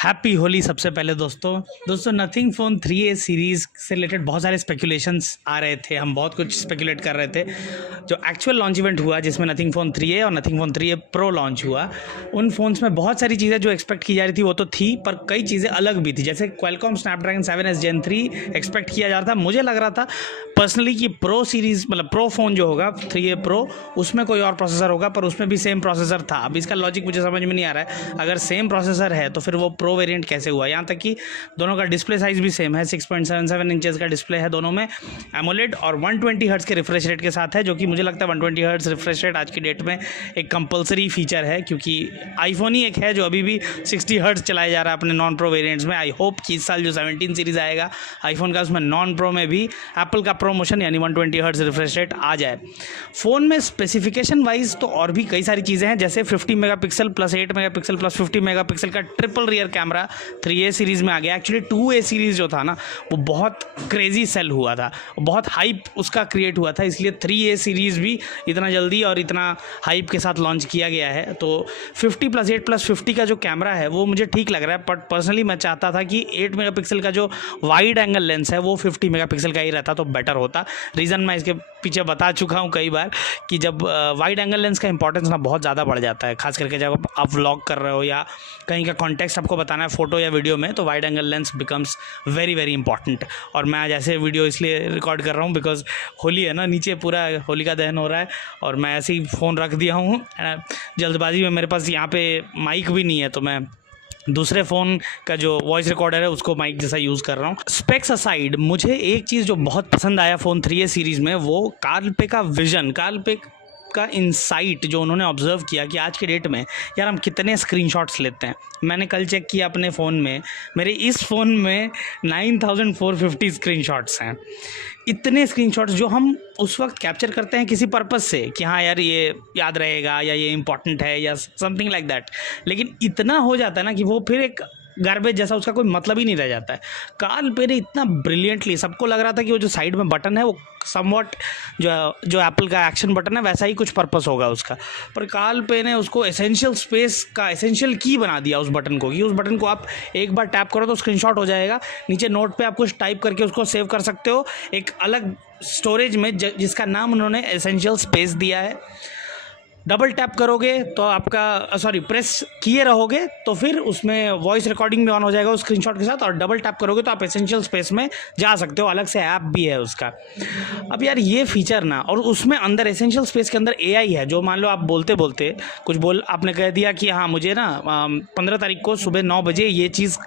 Happy Holi सबसे पहले दोस्तों नथिंग फ़ोन 3A सीरीज़ से रिलेटेड बहुत सारे स्पेकुलेशंस आ रहे थे। हम बहुत कुछ स्पेकुलेट कर रहे थे। जो एक्चुअल लॉन्च इवेंट हुआ जिसमें नथिंग फ़ोन 3A और nothing phone 3A pro launch हुआ, उन फ़ोन्स में बहुत सारी चीज़ें जो एक्सपेक्ट की जा रही थी वो तो थी, पर कई चीज़ें अलग भी थी। जैसे Qualcomm Snapdragon 7S Gen 3 expect किया जा रहा था। मुझे लग रहा था पर्सनली कि प्रो सीरीज़ मतलब प्रो फ़ोन जो होगा 3A प्रो, उसमें कोई और प्रोसेसर होगा, पर उसमें भी सेम प्रोसेसर था। अब इसका लॉजिक मुझे समझ में नहीं आ रहा है। अगर सेम प्रोसेसर है तो फिर वो प्रो वेरिएंट कैसे हुआ? यहाँ तक कि दोनों का डिस्प्ले साइज़ भी सेम है, 6.77 इंचेस का डिस्प्ले है दोनों में, एमोलेड और 120 हर्ट्ज़ के रिफ्रेश रेट के साथ है, जो कि मुझे लगता है 120 हर्ट्ज़ रिफ्रेश रेट आज की डेट में एक कंपलसरी फीचर है, क्योंकि आईफोन ही एक है जो अभी भी 60 हर्ट्ज़ चलाया जा रहा है अपने नॉन प्रो वेरिएंट्स में। आई होप कि इस साल जो 17 सीरीज़ आएगा आईफोन का, उसमें नॉन प्रो में भी एप्पल का प्रोमोशन यानी 120 हर्ट्ज़ रिफ्रेश रेट आ जाए। फ़ोन में स्पेसिफिकेशन वाइज तो और भी कई सारी चीज़ें हैं, जैसे 50 megapixel plus 8 megapixel plus 50 megapixel का triple rear camera 3A series में आ गया। एक्चुअली 2A सीरीज़ जो था ना, वो बहुत क्रेजी सेल हुआ था, बहुत हाइप उसका क्रिएट हुआ था, इसलिए 3A सीरीज़ भी इतना जल्दी और इतना हाइप के साथ लॉन्च किया गया है। तो 50 प्लस 8 प्लस 50 का जो कैमरा है वो मुझे ठीक लग रहा है, बट पर्सनली मैं चाहता था कि 8 मेगापिक्सल का जो वाइड एंगल लेंस है वो 50 मेगापिक्सल का ही रहता तो बेटर होता। रीज़न मैं इसके पीछे बता चुका हूँ कई बार कि जब वाइड एंगल लेंस का इंपॉर्टेंस ना बहुत ज़्यादा बढ़ जाता है, खास करके जब आप व्लॉग कर रहे हो या कहीं का कॉन्टेक्स्ट आपको बताना है फोटो या वीडियो में, तो wide angle lens becomes very very important. और मैं आज ऐसे वीडियो इसलिए रिकॉर्ड कर रहा हूँ बिकॉज होली है ना, नीचे पूरा होलिका दहन हो रहा है और मैं ऐसे ही फ़ोन रख दिया हूँ जल्दबाजी में। मेरे पास यहाँ पे माइक भी नहीं है, तो मैं दूसरे फ़ोन का जो वॉइस रिकॉर्डर है उसको माइक जैसा यूज़ कर रहा हूँ। स्पेक्स असाइड, मुझे एक चीज़ जो बहुत पसंद आया फ़ोन 3A सीरीज़ में, वो कार्ल पे का विज़न, कार्ल पे का इंसाइट जो उन्होंने ऑब्ज़र्व किया कि आज के डेट में यार हम कितने स्क्रीनशॉट्स लेते हैं। मैंने कल चेक किया अपने फ़ोन में, मेरे इस फ़ोन में 9450 स्क्रीनशॉट्स हैं। इतने स्क्रीनशॉट्स जो हम उस वक्त कैप्चर करते हैं किसी पर्पस से कि हाँ यार ये याद रहेगा या ये इंपॉर्टेंट है या समथिंग लाइक दैट, लेकिन इतना हो जाता है ना कि वो फिर एक गार्बेज जैसा, उसका कोई मतलब ही नहीं रह जाता है। कार्ल पे ने इतना ब्रिलियंटली, सबको लग रहा था कि वो जो साइड में बटन है वो समवॉट जो एप्पल का एक्शन बटन है वैसा ही कुछ पर्पस होगा उसका, पर कार्ल पे ने उसको एसेंशियल स्पेस का एसेंशियल की बना दिया उस बटन को, कि उस बटन को आप एक बार टैप करो तो स्क्रीनशॉट हो जाएगा। नीचे नोट पे आप कुछ टाइप करके उसको सेव कर सकते हो एक अलग स्टोरेज में जिसका नाम उन्होंने एसेंशियल स्पेस दिया है। डबल टैप करोगे तो आपका प्रेस किए रहोगे तो फिर उसमें वॉइस रिकॉर्डिंग भी ऑन हो जाएगा उस स्क्रीनशॉट के साथ, और डबल टैप करोगे तो आप एसेंशियल स्पेस में जा सकते हो, अलग से ऐप भी है उसका। अब यार ये फीचर ना, और उसमें अंदर एसेंशियल स्पेस के अंदर AI है, जो मान लो आप बोलते बोलते आपने कह दिया कि हाँ मुझे ना 15 तारीख को सुबह 9 बजे ये चीज़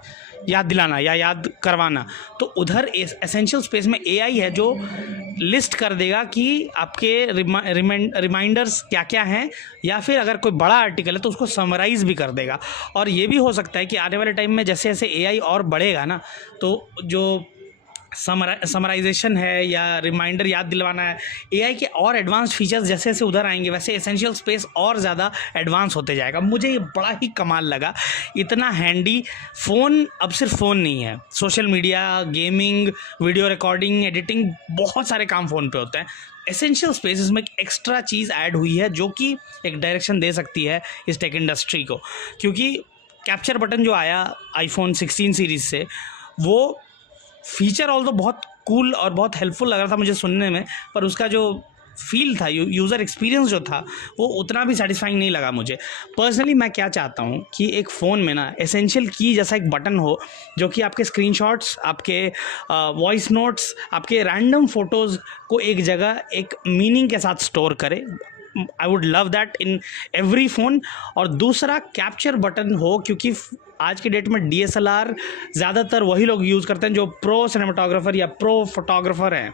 याद दिलाना या याद करवाना, तो उधर एसेंशियल स्पेस में AI है जो लिस्ट कर देगा कि आपके रिमाइंडर्स क्या क्या हैं, या फिर अगर कोई बड़ा आर्टिकल है तो उसको समराइज़ भी कर देगा। और ये भी हो सकता है कि आने वाले टाइम में जैसे जैसे AI और बढ़ेगा ना, तो जो समराइजेशन है या रिमाइंडर याद दिलवाना है, AI के और एडवांस फीचर्स जैसे जैसे उधर आएंगे वैसे एसेंशियल स्पेस और ज़्यादा एडवांस होते जाएगा। मुझे ये बड़ा ही कमाल लगा, इतना हैंडी फ़ोन अब सिर्फ फ़ोन नहीं है, social media, gaming, video recording, editing, बहुत सारे काम फ़ोन पे होते हैं। एसेंशियल स्पेस में एक एक्स्ट्रा चीज़ ऐड हुई है जो कि एक डायरेक्शन दे सकती है इस टेक इंडस्ट्री को, क्योंकि कैप्चर बटन जो आया आईफोन 16 सीरीज़ से, वो फीचर ऑल तो बहुत कूल और बहुत हेल्पफुल लग रहा था मुझे सुनने में, पर उसका जो फील था, यूज़र एक्सपीरियंस जो था, वो उतना भी सेटिस्फाइंग नहीं लगा मुझे पर्सनली। मैं क्या चाहता हूँ कि एक फ़ोन में ना एसेंशियल की जैसा एक बटन हो जो कि आपके स्क्रीनशॉट्स, आपके वॉइस नोट्स, आपके रैंडम फ़ोटोज़ को एक जगह एक मीनिंग के साथ स्टोर करे। I would love that in every phone. और दूसरा कैप्चर बटन हो, क्योंकि आज के डेट में DSLR ज़्यादातर वही लोग यूज़ करते हैं जो प्रो सिनेमाटोग्राफर या प्रो फोटोग्राफर हैं।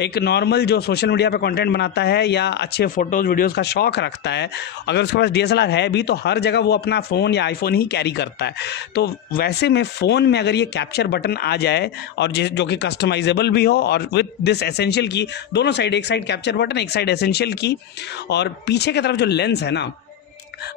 एक नॉर्मल जो सोशल मीडिया पे कंटेंट बनाता है या अच्छे फ़ोटोज़ वीडियोज़ का शौक़ रखता है, अगर उसके पास DSLR है भी तो हर जगह वो अपना फ़ोन या आईफोन ही कैरी करता है। तो वैसे में फ़ोन में अगर ये कैप्चर बटन आ जाए और जो कि कस्टमाइजेबल भी हो और विथ दिस एसेंशियल की, दोनों साइड, एक साइड कैप्चर बटन, एक साइड एसेंशियल की, और पीछे की तरफ जो लेंस है ना,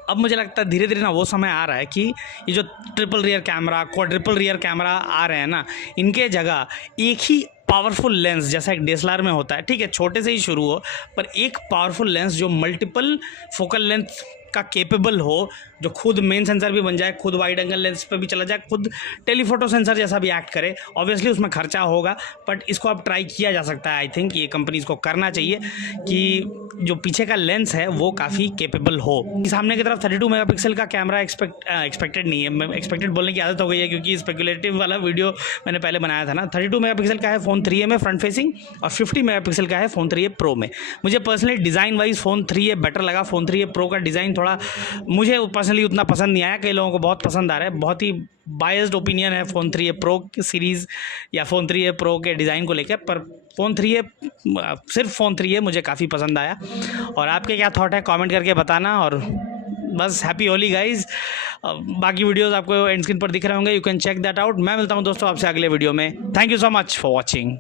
अब मुझे लगता है धीरे धीरे ना वो समय आ रहा है कि ये जो triple rear camera, quadruple rear camera आ रहे हैं ना, इनके जगह एक ही पावरफुल लेंस जैसा एक DSLR में होता है, ठीक है छोटे से ही शुरू हो, पर एक पावरफुल लेंस जो मल्टीपल फोकल लेंथ का केपेबल हो, जो खुद मेन सेंसर भी बन जाए, खुद वाइड एंगल लेंस पे भी चला जाए, खुद टेलीफोटो सेंसर जैसा भी एक्ट करे। ऑब्वियसली उसमें खर्चा होगा, बट इसको अब ट्राई किया जा सकता है। आई थिंक ये कंपनीज को करना चाहिए कि जो पीछे का लेंस है वो काफ़ी केपेबल हो। सामने की तरफ 32 मेगापिक्सल का कैमरा एक्सपेक्टेड नहीं है, मैं एक्सपेक्टेड बोलने की आदत हो गई है क्योंकि स्पेकुलेटिव वाला वीडियो मैंने पहले बनाया था ना। 32 मेगापिक्सल का है फ़ोन 3A में फ्रंट फेसिंग, और 50 मेगापिक्सल का है फ़ोन 3A प्रो में। मुझे personally design wise phone 3A better लगा। फ़ोन 3A प्रो का डिज़ाइन थोड़ा मुझे पर्सनली उतना पसंद नहीं आया, कई लोगों को बहुत पसंद आ रहा है। बहुत ही बायस्ड ओपिनियन है फ़ोन 3A प्रो सीरीज़ या फ़ोन 3A प्रो के डिज़ाइन को लेकर, पर फ़ोन 3A सिर्फ फ़ोन 3A मुझे काफ़ी पसंद आया। और आपके क्या थॉट है कमेंट करके बताना। और बस हैप्पी होली गाइज़। बाकी वीडियोस आपको एंड स्क्रीन पर दिख रहे होंगे, you can check that out. मैं मिलता हूँ दोस्तों आपसे अगले वीडियो में। Thank you so much for watching.